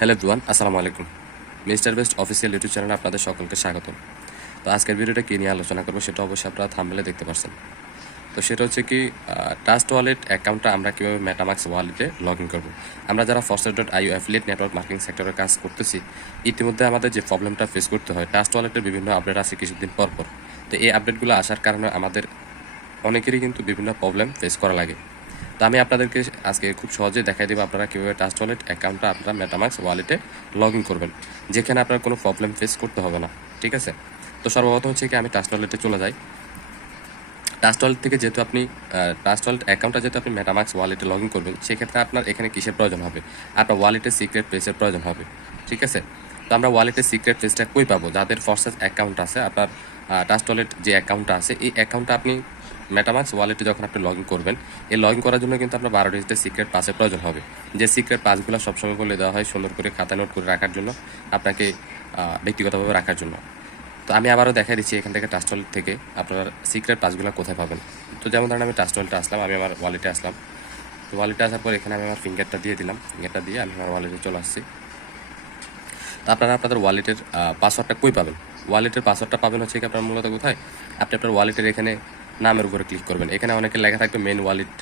Hello everyone, আসসালামু আলাইকুম। Mister best official YouTube চ্যানেলে আপনাদের সকলকে স্বাগত। তো আজকের ভিডিওটা কী নিয়ে আলোচনা করবো সেটা অবশ্যই আপনারা থাম্বনেলে দেখতে পাচ্ছেন। তো সেটা হচ্ছে কি, ট্রাস্ট ওয়ালেট অ্যাকাউন্টটা আমরা কীভাবে মেটামাক্স ওয়ালেটে লগ ইন করবো। আমরা যারা ফস্টার.io অ্যাফিলিয়েট নেটওয়ার্ক মার্কেটিং সেক্টরে কাজ করতেছি, ইতিমধ্যে আমাদের যে প্রবলেমটা ফেস করতে হয়, ট্রাস্ট ওয়ালেটের বিভিন্ন আপডেট আসে কিছুদিন পর পর। তো এই আপডেটগুলো আসার কারণে আমাদের অনেকেরই কিন্তু বিভিন্ন প্রবলেম ফেস করা লাগে। তো আমি আপনাদেরকে আজকে খুব সহজে দেখাই দেবো আপনারা কীভাবে ট্রাস্ট ওয়ালেট অ্যাকাউন্টটা আপনারা মেটামাক্স ওয়ালেটে লগ ইন করবেন, যেখানে আপনার কোনো প্রবলেম ফেস করতে হবে না। ঠিক আছে, তো সর্বপ্রথম হচ্ছে কি আমি ট্রাস্ট ওয়ালেটে চলে যাই। ট্রাস্ট ওয়ালেট থেকে যেহেতু আপনি ট্রাস্ট ওয়ালেট অ্যাকাউন্টটা যেহেতু আপনি মেটামাক্স ওয়ালেটে লগ ইন করবেন, সেক্ষেত্রে আপনার এখানে কিসের প্রয়োজন হবে? আপনার ওয়ালেটের সিক্রেট প্লেসের প্রয়োজন হবে। ঠিক আছে, তো আমরা ওয়ালেটের সিক্রেট প্লেসটা কই পাবো? যাদের ফরসাস অ্যাকাউন্ট আছে, আপনার ট্রাস্ট ওয়ালেট যে অ্যাকাউন্টটা আছে, এই অ্যাকাউন্টটা আপনি মেটামাক্স ওয়ালেটে যখন আপনি লগ ইন করবেন, এই লগ ইন করার জন্য কিন্তু আপনার 12 ডিজিটের সিক্রেট পাসের প্রয়োজন হবে। যে সিক্রেট পাসগুলো সবসময় বলে দেওয়া হয় সুন্দর করে খাতা নোট করে রাখার জন্য, আপনাকে ব্যক্তিগতভাবে রাখার জন্য। তো আমি আবারও দেখাই দিচ্ছি এখান থেকে ট্রাস্ট ওয়ালেট থেকে আপনার সিক্রেট পাসগুলো কোথায় পাবেন। তো যেমন ধরেন আমি ট্রাস্ট ওয়ালেটে আসলাম, আমি আমার ওয়ালেটে আসলাম। তো ওয়ালেটে আসার পর এখানে আমি আমার ফিঙ্গারটা দিয়ে দিলাম, ফিঙ্গারটা দিয়ে আমি আমার ওয়ালেটে চলে আসছি। তো আপনারা আপনাদের ওয়ালেটের পাসওয়ার্ডটা কই পাবেন? ওয়ালেটের পাসওয়ার্ডটা পাবেন হচ্ছে কি আপনার মূলত কোথায়? আপনি আপনার ওয়ালেটের এখানে নামের উপরে ক্লিক করবেন। এখানে অনেকে লেখা থাকবে মেন ওয়ালেট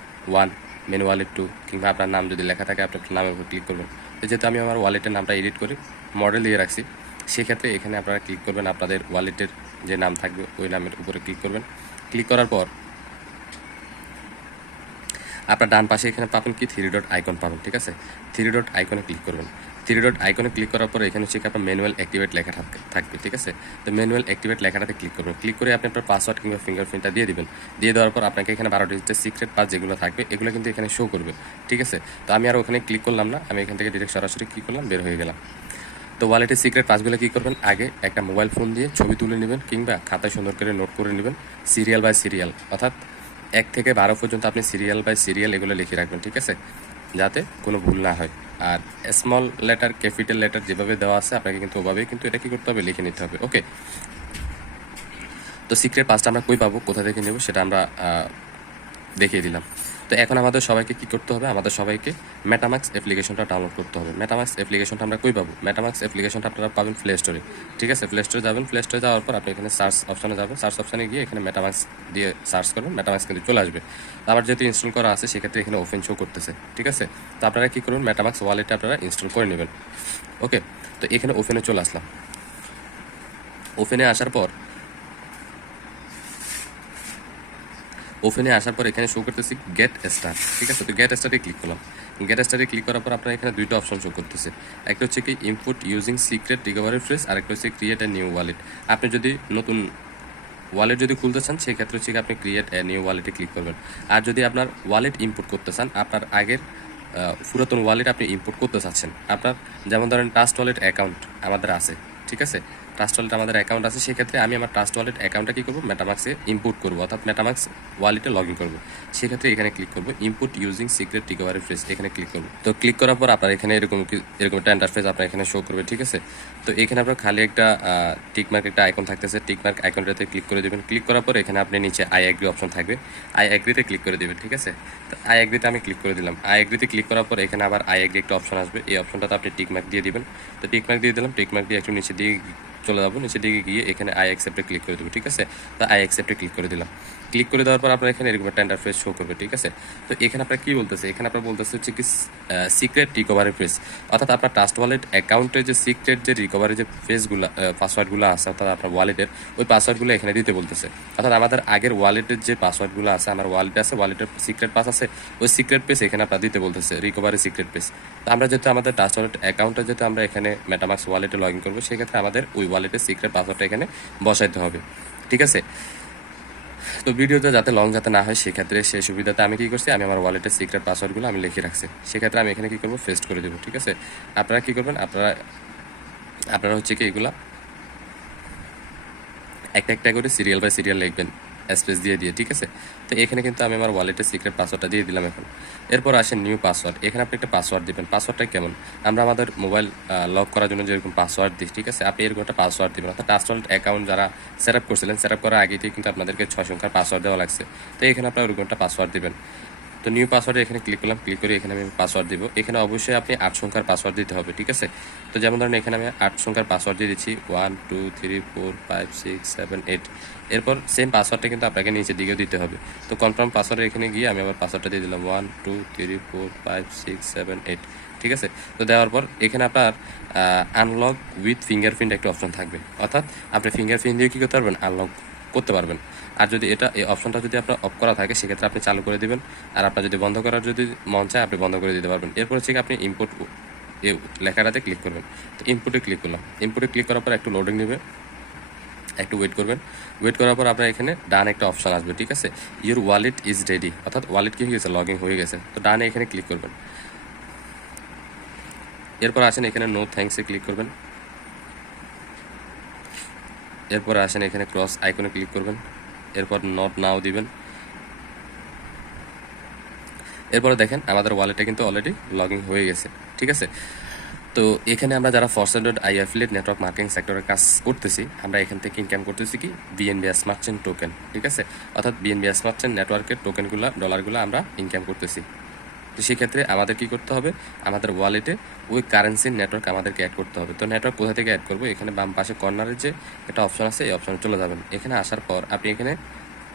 1, মেন ওয়ালেট 2, কিংবা আপনার নাম যদি লেখা থাকে আপনি আপনার নামের উপর ক্লিক করবেন। তো যেহেতু আমি আমার ওয়ালেটের নামটা এডিট করে মডেল দিয়ে রাখছি, সেক্ষেত্রে এখানে আপনারা ক্লিক করবেন, আপনাদের ওয়ালেটের যে নাম থাকবে ওই নামের উপরে ক্লিক করবেন। ক্লিক করার পর আপনার ডান পাশে এখানে পাবেন কি 3 ডট আইকন পাবেন। ঠিক আছে, 3 ডট আইকনে ক্লিক করবেন। 3 ডট আইকনে ক্লিক করার পর এখানে হচ্ছে আপনার ম্যানুয়াল অ্যাক্টিভেট লেখা থাকবে। ঠিক আছে, তো ম্যানুয়াল অ্যাক্টিভেট লেখাটাতে ক্লিক করবেন। ক্লিক করে আপনি আপনার পাসওয়ার্ড কিংবা ফিঙ্গারপ্রিন্টটা দিয়ে দিবেন। দিয়ে দেওয়ার পর আপনাকে এখানে 12 ডিজিটের সিক্রেট পাস যেগুলো থাকবে এগুলো কিন্তু এখানে শো করবে। ঠিক আছে, তো আমি আর ওখানে ক্লিক করলাম না, আমি এখান থেকে ডিরেক্ট সরাসরি কী করলাম, বের হয়ে গেলাম। তো ওয়ালেটের সিক্রেট পাসগুলো কী করবেন? আগে একটা মোবাইল ফোন দিয়ে ছবি তুলে নেবেন, কিংবা খাতায় সুন্দর করে নোট করে নেবেন সিরিয়াল বাই সিরিয়াল, অর্থাৎ 1 থেকে 12 পর্যন্ত আপনি সিরিয়াল বাই সিরিয়াল এগুলো লিখে রাখবেন। ঠিক আছে, যাতে কোনো ভুল না হয়। আর স্মল লেটার ক্যাপিটাল লেটার যেভাবে দেওয়া আছে আপনাকে কিন্তু ওভাবেই কিন্তু এটা কী করতে হবে, লিখে নিতে হবে। ওকে, তো সিক্রেট পাসটা আমরা কই পাবো, কোথা থেকে নেব সেটা আমরা দেখিয়ে দিলাম। তো এখন আমাদের সবাইকে কী করতে হবে? আমাদের সবাইকে মেটামাক্স অ্যাপ্লিকেশনটা ডাউনলোড করতে হবে। মেটামাক্স অ্যাপ্লিকেশনটা আমরা কই পাবো? মেটামাক্স অ্যাপ্লিকেশনটা আপনারা পাবেন প্লে স্টোরে। ঠিক আছে, প্লে স্টোরে যাবেন। প্লে স্টোরে যাওয়ার পর আপনি এখানে সার্চ অপশনে যাবেন। সার্চ অপশনে গিয়ে এখানে মেটামাক্স দিয়ে সার্চ করবেন, মেটামাক্স কিন্তু চলে আসবে। তো আবার যেহেতু ইনস্টল করা আছে, সেক্ষেত্রে এখানে ওপেন শো করতেছে। ঠিক আছে, তো আপনারা কী করবেন, মেটামাক্স ওয়ালেটে আপনারা ইনস্টল করে নেবেন। ওকে, তো এখানে ওপেনে চলে আসলাম। ওপেনে আসার পর আসার পর এখানে শো করতেছি গেট স্টার্ট। ঠিক আছে, তো গেট স্টার্টে ক্লিক করলাম। গেট স্টার্টে ক্লিক করার পর আপনার এখানে দুইটা অপশন শো করতেছে। একটা হচ্ছে কি input using secret recovery phrase, আর একটা হচ্ছে ক্রিয়েট এ নিউ ওয়ালেট। আপনি যদি নতুন ওয়ালেট যদি খুলতে চান, সেক্ষেত্রে হচ্ছে আপনি ক্রিয়েট এ নিউ ওয়ালেটে ক্লিক করবেন। আর যদি আপনার ওয়ালেট ইনপুট করতে চান, আপনার আগের পুরাতন ওয়ালেট আপনি ইনপুট করতে চাচ্ছেন, আপনার যেমন ধরেন ট্রাস্ট ওয়ালেট অ্যাকাউন্ট আমাদের আছে। ঠিক আছে, ট্রাস্ট ওয়ালেট আমাদের অ্যাকাউন্ট আছে, সেক্ষেত্রে আমি আমার ট্রাস্ট ওয়ালেট অ্যাকাউন্টটা কী করবো, মেটামাক্সে ইনপুট করবো, অর্থাৎ মেটামাক্স ওয়ালেটে লগ ইন করবো। সেক্ষেত্রে এখানে ক্লিক করবো input using secret recovery phrase, এখানে ক্লিক করবো। তো ক্লিক করার পর আপনার এখানে এরকম একটা ইন্টারফেস আপনার এখানে শো করবে। ঠিক আছে, তো এখানে আপনার খালি একটা টিকমার্ক একটা আইকন থাকতেছে, টিকমার্ক আইকনটাতে ক্লিক করে দেবেন। ক্লিক করার পর এখানে আপনি নিচে আই এগ্রি অপশন থাকবে, আই এগ্রিতে ক্লিক করে দেবেন। ঠিক আছে, তো আই এগ্রিতে আমি ক্লিক করে দিলাম। আই এগ্রিতে ক্লিক করার পর এখানে আবার আই এগ্রি একটা অপশন আসবে, এই অপশনটাতে আপনি টিকমার্ক দিয়ে দিবেন। তো টিকমার্ক দিয়ে দিলাম, টিকমার্ক দিয়ে একটু নিচে দিয়ে চলে যাবো, নিচে দিকে গিয়ে এখানে আই অ্যাকসেপ্টে ক্লিক করে দেবো। ঠিক আছে, তো আই অ্যাকসেপ্টে ক্লিক করে দিলাম। ক্লিক করে দেওয়ার পর আপনার এখানে এরকম একটা ইন্টারফেস শো করবে। ঠিক আছে, তো এখানে আপনার কী বলতেছে, এখানে আপনার বলতেছে হচ্ছে কি সিক্রেট রিকভারি ফ্রেজ, অর্থাৎ আপনার ট্রাস্ট ওয়ালেট অ্যাকাউন্টে যে সিক্রেট যে রিকভারি যে ফ্রেজগুলো পাসওয়ার্ডগুলো আছে, অর্থাৎ আপনার ওয়ালেটের ওই পাসওয়ার্ডগুলো এখানে দিতে বলতেছে। অর্থাৎ আমাদের আগের ওয়ালেটের যে পাসওয়ার্ডগুলো আছে, আমার ওয়ালেটে আছে, ওয়ালেটের সিক্রেট পাস আছে, ওই সিক্রেট পেজ এখানে আপনার দিতে বলতেছে, রিকভারি সিক্রেট পেজ। তো আমরা যেহেতু আমাদের ট্রাস্ট ওয়ালেট অ্যাকাউন্টে যেহেতু আমরা এখানে মেটামাক্স ওয়ালেটে লগ ইন করবো, সেক্ষেত্রে আমাদের ওই ওয়ালেটের সিক্রেট পাসওয়ার্ডটা এখানে বসাইতে হবে। ঠিক আছে, তো ভিডিওটা যাতে লং যাতে না হয়, সেক্ষেত্রে সেই সুবিধাতে আমি কী করছি, আমি আমার ওয়ালেটের সিক্রেট পাসওয়ার্ডগুলো আমি লিখে রাখছি। সেক্ষেত্রে আমি এখানে কী করবো, পেস্ট করে দেবো। ঠিক আছে, আপনারা কী করবেন, আপনারা হচ্ছে কি এগুলা একটা একটা করে সিরিয়াল বাই সিরিয়াল লিখবেন, স্পেস দিয়ে দিয়ে। ঠিক আছে, তো এখানে কিন্তু আমি আমার ওয়ালেটের সিক্রেট পাসওয়ার্ডটা দিয়ে দিলাম। এখন এরপর আসেন নিউ পাসওয়ার্ড, এখানে আপনি একটা পাসওয়ার্ড দেবেন। পাসওয়ার্ডটা কেমন, আমরা আমাদের মোবাইল লক করার জন্য যেরকম পাসওয়ার্ড দিই, ঠিক আছে, আপনি এরকম একটা পাসওয়ার্ড দেবেন। অর্থাৎ ট্রাস্ট ওয়ালেট অ্যাকাউন্ট যারা সেট আপ করছিলেন, সেট আপ করার আগেই কিন্তু আপনাদেরকে 6 সংখ্যার পাসওয়ার্ড দেওয়া লাগছে। তো এখানে আপনার ওরকম একটা পাসওয়ার্ড দেবেন। তো নিউ পাসওয়ার্ডে এখানে ক্লিক করলাম, ক্লিক করে এখানে আমি পাসওয়ার্ড দিব। এখানে অবশ্যই আপনি 8 সংখ্যার পাসওয়ার্ড দিতে হবে, ঠিক আছে। তো যেমন ধরেন এখানে আমি 8 সংখ্যার পাসওয়ার্ড দিয়ে দিচ্ছি 1 2 3 4 5 6 7 8। এরপর সেম পাসওয়ার্ডটা কিন্তু আপনাকে নিচের দিকেও দিতে হবে। তো কনফার্ম পাসওয়ার্ডে এখানে গিয়ে আমি আবার পাসওয়ার্ডটা দিয়ে দিলাম 1 2 3 4 5 6 7 8, ঠিক আছে। তো দেওয়ার পর এখানে আপনার আনলক উইথ ফিঙ্গারপ্রিন্ট একটা অপশন থাকবে, অর্থাৎ আপনি ফিঙ্গারপ্রিন্ট দিয়ে কী করতে পারবেন, আনলক করতে পারবেন। আর যদি এই অপশনটা যদি আপনার অফ করা থাকে সেক্ষেত্রে আপনি চালু করে দিবেন। আর আপনার যদি বন্ধ করার যদি মন চায় আপনি বন্ধ করে দিতে পারবেন। এরপর হচ্ছে আপনি ইম্পোর্ট লেখাটাতে ক্লিক করবেন। তো ইনপুটে ক্লিক করলাম, ইনপুটে ক্লিক করার পর একটু লোডিং নেবে, একটু ওয়েট করবেন। ওয়েট করার পর আপনার এখানে ডান একটা অপশন আসবে, ঠিক আছে। ইউর ওয়ালেট ইজ রেডি, অর্থাৎ ওয়ালেট কি হয়ে গেছে, লগ ইন হয়ে গেছে। তো ডানে এখানে ক্লিক করবেন। এরপর আসেন এখানে নো থ্যাঙ্কসে ক্লিক করবেন। এরপর আসেন এখানে ক্রস আইকনে ক্লিক করবেন। এরপর নট নাও দিবেন। এরপরে দেখেন আমাদের ওয়ালেটটা কিন্তু অলরেডি লগ ইন হয়ে গেছে, ঠিক আছে। তো এখানে আমরা যারা ফরসেড.আই অ্যাফিলিয়েট নেটওয়ার্ক মার্কেটিং সেক্টরের কাজ করতেছি, আমরা এখান থেকে ইনকাম করতেছি কি বিএনবি স্মার্ট চেইন টোকেন, ঠিক আছে। অর্থাৎ বিএনবি স্মার্ট চেইন নেটওয়ার্কের টোকেনগুলো, ডলারগুলো আমরা ইনকাম করতেছি। তো সেক্ষেত্রে আমাদের কি করতে হবে, আমাদের ওয়ালেটে ওই কারেন্সির নেটওয়ার্ক আমাদেরকে অ্যাড করতে হবে। তো নেটওয়ার্ক কোথা থেকে অ্যাড করবো, এখানে বাম পাশে কর্নারে যে একটা অপশন আছে এই অপশনে চলে যাবেন। এখানে আসার পর আপনি এখানে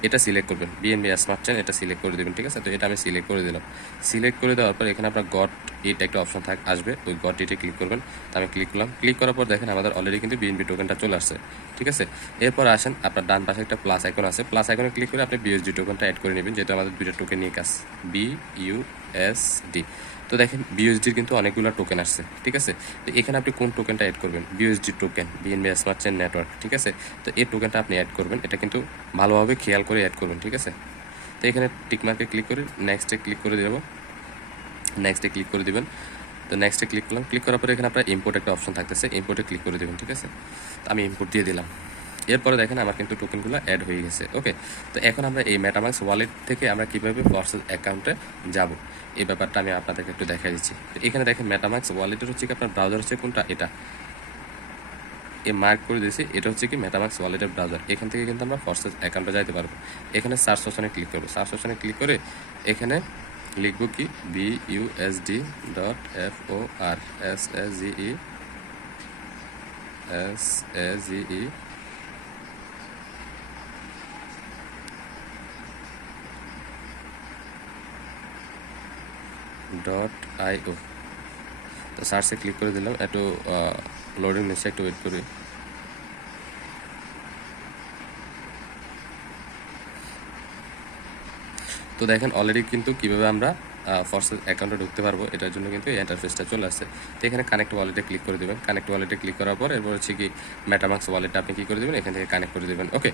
এটা সিলেক্ট করবেন, বিএনবি স্মার্ট চেইন, এটা সিলেক্ট করে দেবেন, ঠিক আছে। তো এটা আমি সিলেক্ট করে দিলাম। সিলেক্ট করে দেওয়ার পর এখানে আপনার গট ইট একটা অপশন আসবে, ওই গট ইটে ক্লিক করবেন। তো আমি ক্লিক করলাম। ক্লিক করার পর দেখেন আমাদের অলরেডি কিন্তু বিএনবি টোকেনটা চলে আসছে, ঠিক আছে। এরপর আসেন আপনার ডান পাশে একটা প্লাস আইকন আছে, প্লাস আইকনে ক্লিক করে আপনি বিএসডি টোকেনটা অ্যাড করে নেবেন, যেহেতু আমাদের দুইটা টোকেন নিয়ে কাজ, বিইউএসডি। তো দেখেন বিএসডির কিন্তু অনেকগুলো টোকেন আসছে, ঠিক আছে। তো এখানে আপনি কোন টোকেনটা অ্যাড করবেন, BSD token, BNB smart chain network, ঠিক আছে। তো এই টোকেনটা আপনি অ্যাড করবেন, এটা কিন্তু ভালোভাবে খেয়াল করে অ্যাড করবেন, ঠিক আছে। তো এখানে টিকমার্কে ক্লিক করে নেক্সটে ক্লিক করে দেবো, নেক্সটে ক্লিক করে দিবেন। তো নেক্সটে ক্লিক করলাম। ক্লিক করার পরে এখানে আপনার ইম্পোর্ট একটা অপশন থাকতেছে, ইম্পোর্টে ক্লিক করে দেবেন, ঠিক আছে। তো আমি ইম্পোর্ট দিয়ে দিলাম। এরপরে দেখেন আমার কিন্তু টোকেনগুলো অ্যাড হয়ে গেছে, ওকে। তো এখন আমরা এই মেটামাক্স ওয়ালেট থেকে আমরা কীভাবে ফরসেজ অ্যাকাউন্টে যাব, এই ব্যাপারটা আমি আপনাদেরকে একটু দেখাই দিচ্ছি। তো এখানে দেখেন মেটামাক্স ওয়ালেটের হচ্ছে কি আপনার ব্রাউজার হচ্ছে কোনটা, এটা মার্ক করে দিয়েছি, এটা হচ্ছে কি মেটামাক্স ওয়ালেটের ব্রাউজার। এখান থেকে কিন্তু আমরা ফরসেজ অ্যাকাউন্টে যাইতে পারবো। এখানে সার্চ অপশনে ক্লিক করবো, সার্চ অপশনে ক্লিক করে এখানে লিখবো কি BUSD.FORSAGE .io। তো সার্চে ক্লিক করে দিলাম, একটু লোডিং নিচ্ছে, একটু ওয়েট করি। তো দেখেন অলরেডি কিন্তু কীভাবে আমরা ফরসেজ অ্যাকাউন্টে ঢুকতে পারবো, এটার জন্য কিন্তু এই ইন্টারফেসটা চলে আসছে। তো এখানে কানেক্ট ওয়ালেটে ক্লিক করে দেবেন। কানেক্ট ওয়ালেটে ক্লিক করার পর এরপর হচ্ছে কি মেটামাক্স ওয়ালেটটা আপনি কী করে দেবেন, এখান থেকে কানেক্ট করে দেবেন, ওকে।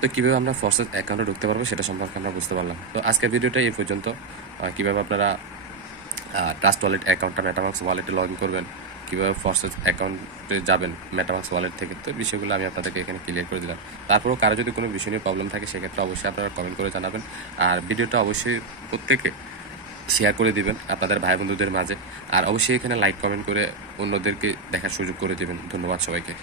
তো কীভাবে আমরা ফরসেজ অ্যাকাউন্টে ঢুকতে পারবো সেটা সম্পর্কে আমরা বুঝতে পারলাম। তো আজকের ভিডিওটা এই পর্যন্ত। কীভাবে আপনারা ট্রাস্ট ওয়ালেট অ্যাকাউন্টটা মেটামাক্স ওয়ালেটে লগ ইন করবেন, কীভাবে ফরসেজ অ্যাকাউন্টে যাবেন মেটামাক্স ওয়ালেট থেকে, তো বিষয়গুলো আমি আপনাদেরকে এখানে ক্লিয়ার করে দিলাম। তারপরেও কারো যদি কোনো বিষয় নিয়ে প্রবলেম থাকে সেক্ষেত্রে অবশ্যই আপনারা কমেন্ট করে জানাবেন। আর ভিডিওটা অবশ্যই প্রত্যেকে শেয়ার করে দিবেন আপনাদের ভাই বন্ধুদের মাঝে। আর অবশ্যই এখানে লাইক কমেন্ট করে অন্যদেরকে দেখার সুযোগ করে দিবেন। ধন্যবাদ সবাইকে।